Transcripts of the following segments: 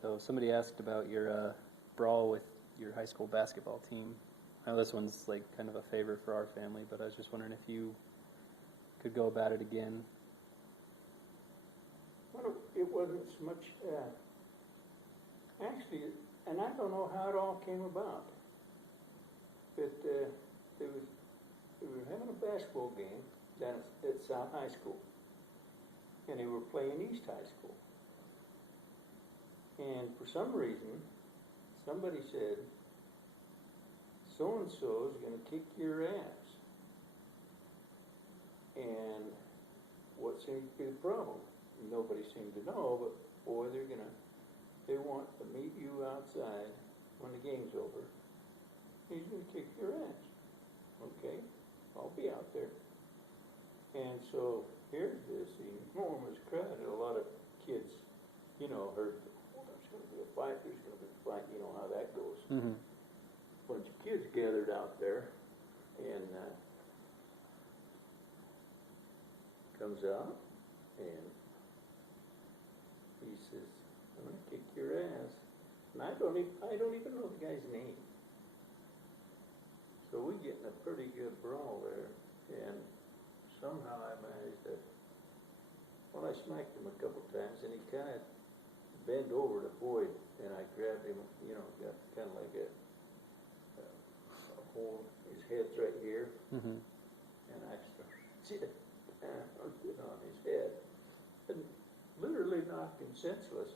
So somebody asked about your brawl with your high school basketball team. I know this one's like kind of a favor for our family, but I was just wondering if you could go about it again. Well, it wasn't so much, actually, and I don't know how it all came about, but we were having a basketball game down at South High School, and they were playing East High School. And for some reason, somebody said, so-and-so is going to kick your ass. And what seemed to be the problem? Nobody seemed to know, but boy, they want to meet you outside when the game's over. He's going to kick your ass. Okay, I'll be out there. And so here's this enormous crowd, and a lot of kids, heard, oh, there's going to be a fight, you know how that goes. Mm-hmm. Bunch of kids gathered out there, and comes out, and he says, I'm going to kick your ass. And I don't even know the guy's name. So we get in a pretty good brawl there, and somehow I managed to, I smacked him a couple times, and he kind of bent over to avoid, and I grabbed him, got kind of like a hold, his head's right here, Mm-hmm. and I started on his head, and literally knocked him senseless.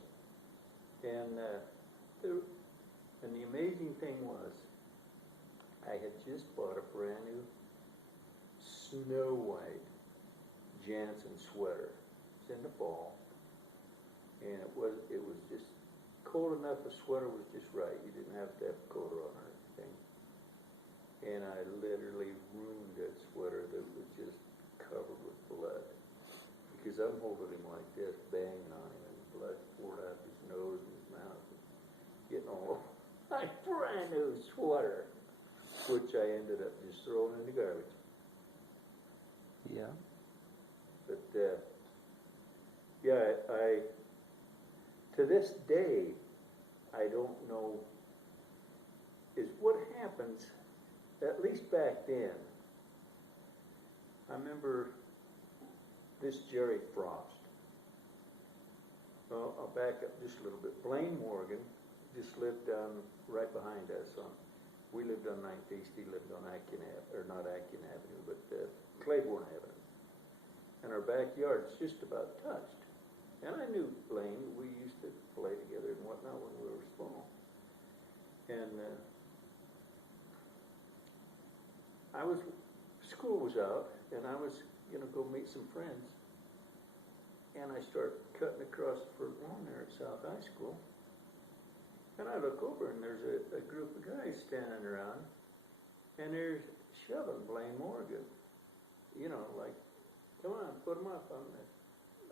And the amazing thing was, I had just bought a brand new snow white Jansen sweater. It's in the fall, and it was just cold enough. The sweater was just right. You didn't have to have a coat on or anything. And I literally ruined that sweater that was just covered with blood, because I'm holding him like this, banging on him, and blood poured out his nose and his mouth, and getting all over my brand new sweater, which I ended up just throwing in the garbage. Yeah. But I to this day, I don't know is what happens. At least back then, I remember this Jerry Frost. Well, I'll back up just a little bit. Blaine Morgan just lived right behind us. We lived on 9th East. He lived on not Atkin Avenue, but Claiborne Avenue. And our backyards just about touched. And I knew Blaine. We used to play together and whatnot when we were small. And school was out, and I was going to go meet some friends. And I start cutting across the front lawn there at South High School. And I look over, and there's a group of guys standing around, and they're shoving Blaine Morgan. Like, come on, put him up on this.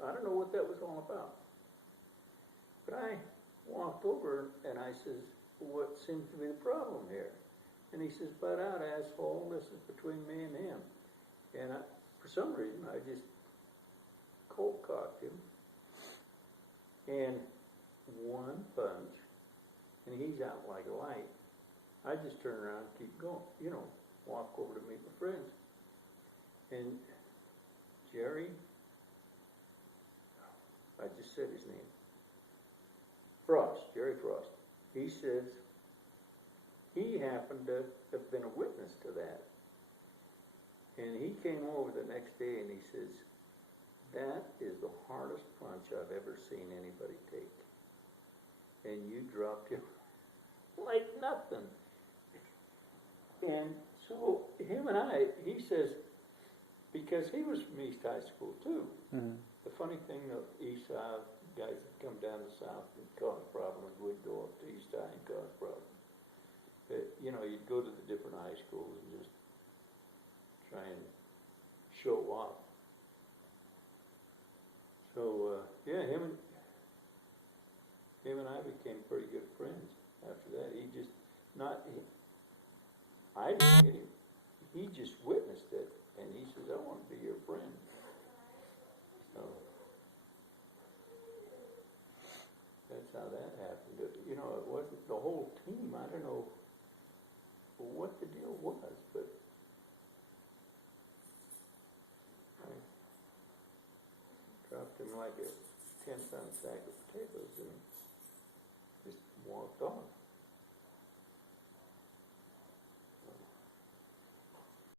I don't know what that was all about. But I walked over, and I says, what seems to be the problem here? And he says, butt out, asshole, this is between me and him. And for some reason, I just cold cocked him. And one punch, and he's out like a light. I just turn around and keep going, walk over to meet my friends. And Jerry, I just said his name, Jerry Frost. He says, he happened to have been a witness to that. And he came over the next day and he says, that is the hardest punch I've ever seen anybody take. And you dropped him like nothing. And so him and he says, because he was from East High School too. Mm-hmm. The funny thing, the East Side guys that come down to the South and cause problems, we'd go up to East High and cause problems. But, you'd go to the different high schools and just try and show off. So, him and I became pretty good friends after that. I didn't get him. He just witnessed it, and he says, I want to be your friend. So, that's how that happened. You know, it wasn't the whole team. I don't know what the deal was, but I dropped him like a 10-pound sack of potatoes and just walked on.